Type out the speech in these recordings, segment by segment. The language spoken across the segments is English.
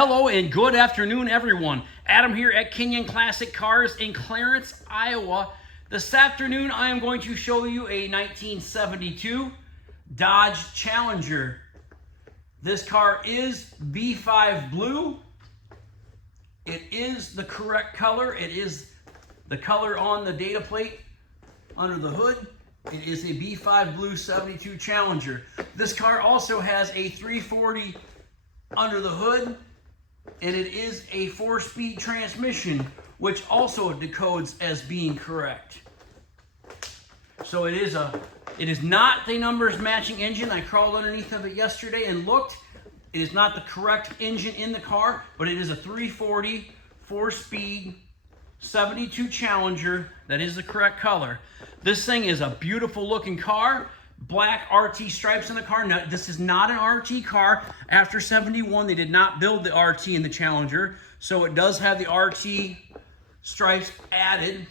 Hello and good afternoon, everyone. Adam here at Kenyon Classic Cars in Clarence, Iowa. This afternoon, I am going to show you a 1972 Dodge Challenger. This car is B5 blue. It is the correct color. It is the color on the data plate under the hood. It is a B5 blue 72 Challenger. This car also has a 340 under the hood, and it is a 4-speed transmission, which also decodes as being correct. So it is not the numbers matching engine. I crawled underneath of it yesterday and looked. It is not the correct engine in the car, but it is a 340 4-speed 72 Challenger. That is the correct color. This thing is a beautiful looking car. Black RT stripes in the car. No, this is not an RT car. After 71, they did not build the RT in the Challenger, so it does have the RT stripes added.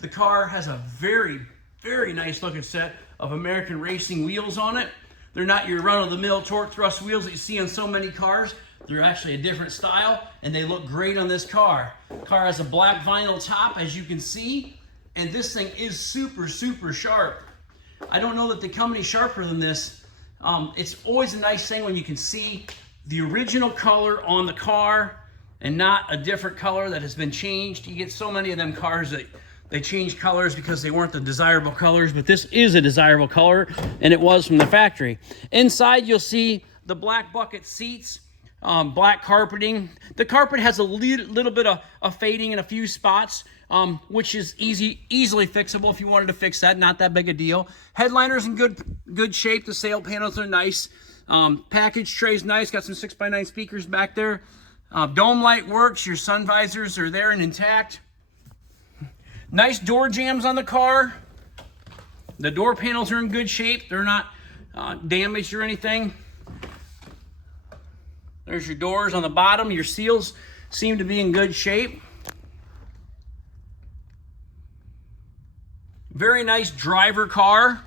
The car has a very, very nice looking set of American Racing wheels on it. They're not your run-of-the-mill torque thrust wheels that you see on so many cars. They're actually a different style, and they look great on this car. The car has a black vinyl top, as you can see, and this thing is super, super sharp. I don't know that they come any sharper than this. It's always a nice thing when you can see the original color on the car and not a different color that has been changed. You get so many of them cars that they change colors because they weren't the desirable colors, but this is a desirable color, and it was from the factory. Inside, you'll see the black bucket seats, black carpeting. The carpet has a little bit of fading in a few spots, which is easily fixable if you wanted to fix that. Not that big a deal. Headliner's in good shape. The sail panels are nice. Package tray's nice. Got some 6x9 speakers back there. Dome light works. Your sun visors are there and intact. Nice door jambs on the car. The door panels are in good shape. They're not damaged or anything. There's your doors on the bottom. Your seals seem to be in good shape. Very nice driver car.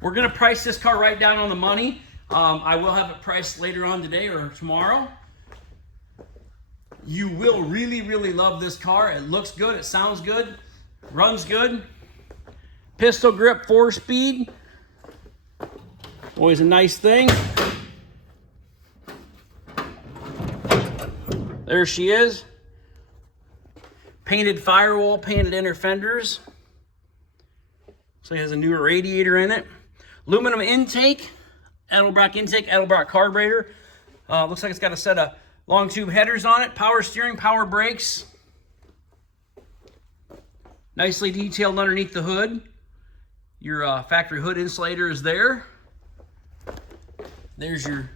We're going to price this car right down on the money. I will have it priced later on today or tomorrow. You will really, really love this car. It looks good. It sounds good. Runs good. Pistol grip 4-speed. Always a nice thing. There she is. Painted firewall, painted inner fenders. So it has a newer radiator in it. Aluminum intake. Edelbrock intake, Edelbrock carburetor. Looks like it's got a set of long tube headers on it. Power steering, power brakes. Nicely detailed underneath the hood. Your factory hood insulator is there. There's your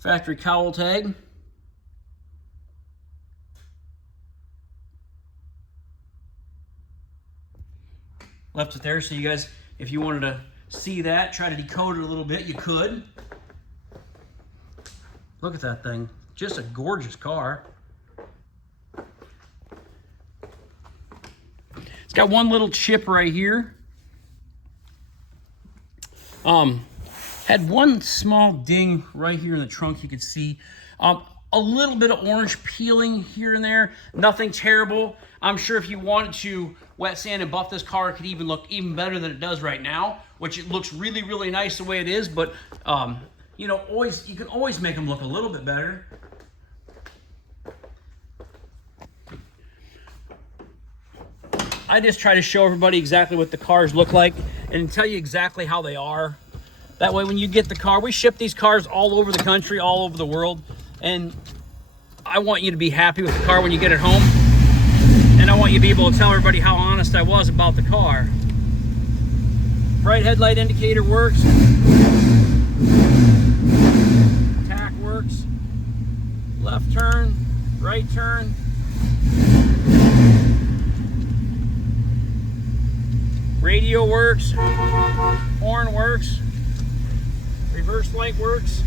factory cowl tag. Left it there so you guys, if you wanted to see that, try to decode it a little bit, you could. Look at that thing. Just a gorgeous car. It's got one little chip right here. Had one small ding right here in the trunk you could see. A little bit of orange peeling here and there. Nothing terrible. I'm sure if you wanted to wet sand and buff this car, it could even look even better than it does right now, which it looks really, really nice the way it is, but you know, you can always make them look a little bit better. I just try to show everybody exactly what the cars look like and tell you exactly how they are. That way when you get the car, we ship these cars all over the country, all over the world, and I want you to be happy with the car when you get it home. And I want you to be able to tell everybody how honest I was about the car. Right headlight indicator works. Tack works. Left turn, right turn. Radio works. Horn works. Reverse light works.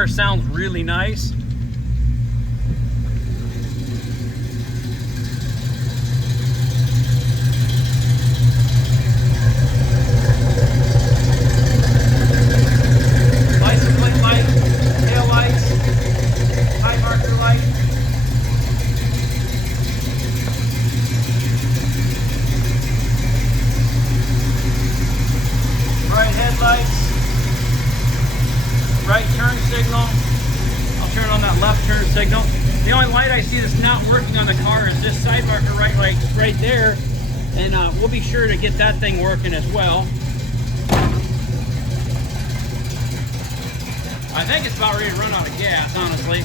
car sounds really nice. License plate light, tail lights, side marker light. Right headlights, right turn signal. I'll turn on that left turn signal. The only light I see that's not working on the car is this side marker right light right there, and we'll be sure to get that thing working as well. I think it's about ready to run out of gas, honestly.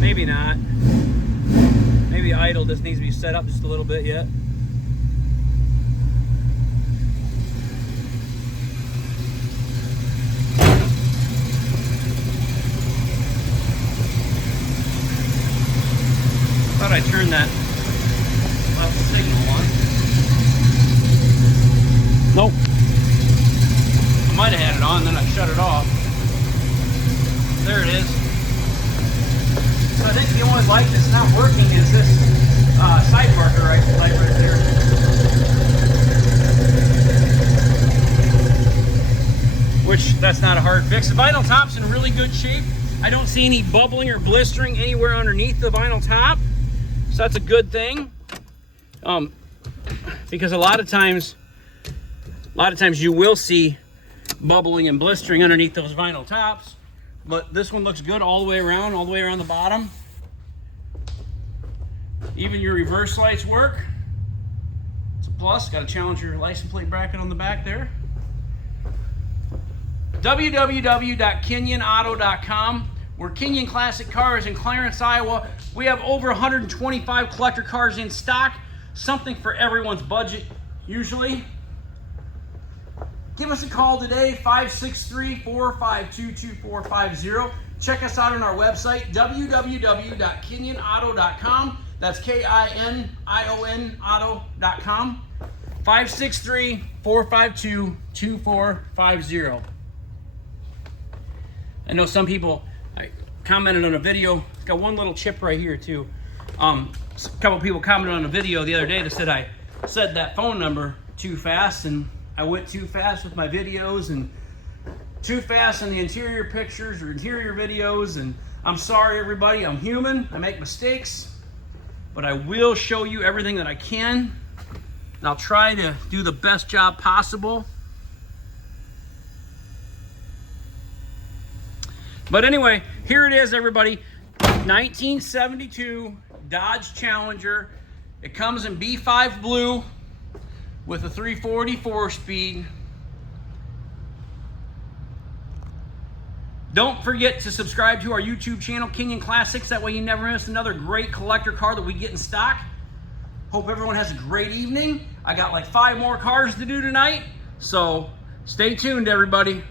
Maybe not. Maybe idle just needs to be set up just a little bit yet. Thought I turned that left signal on. Nope. I might have had it on, then I shut it off. There it is. So I think the only light that's not working is this side marker light right there. Which, that's not a hard fix. The vinyl top's in really good shape. I don't see any bubbling or blistering anywhere underneath the vinyl top. So that's a good thing. Because a lot of times you will see bubbling and blistering underneath those vinyl tops. But this one looks good all the way around the bottom. Even your reverse lights work. It's a plus. Got to challenge your license plate bracket on the back there. www.kenyonauto.com. We're Kenyon Classic Cars in Clarence, Iowa. We have over 125 collector cars in stock. Something for everyone's budget, usually. Give us a call today, 563-452-2450. Check us out on our website, www.kenyonauto.com. That's K-I-N-I-O-N auto.com. 563-452-2450. I know some people commented on a video. Got one little chip right here too. A couple people commented on a video the other day that said I said that phone number too fast, and I went too fast with my videos and too fast on the interior pictures or interior videos, and I'm sorry everybody, I'm human, I make mistakes, but I will show you everything that I can, and I'll try to do the best job possible. But anyway, here it is everybody, 1972 Dodge Challenger. It comes in B5 blue with a 340 4-speed. Don't forget to subscribe to our YouTube channel, Kenyon Classics. That way you never miss another great collector car that we get in stock. Hope everyone has a great evening. I got like 5 more cars to do tonight, so stay tuned, everybody.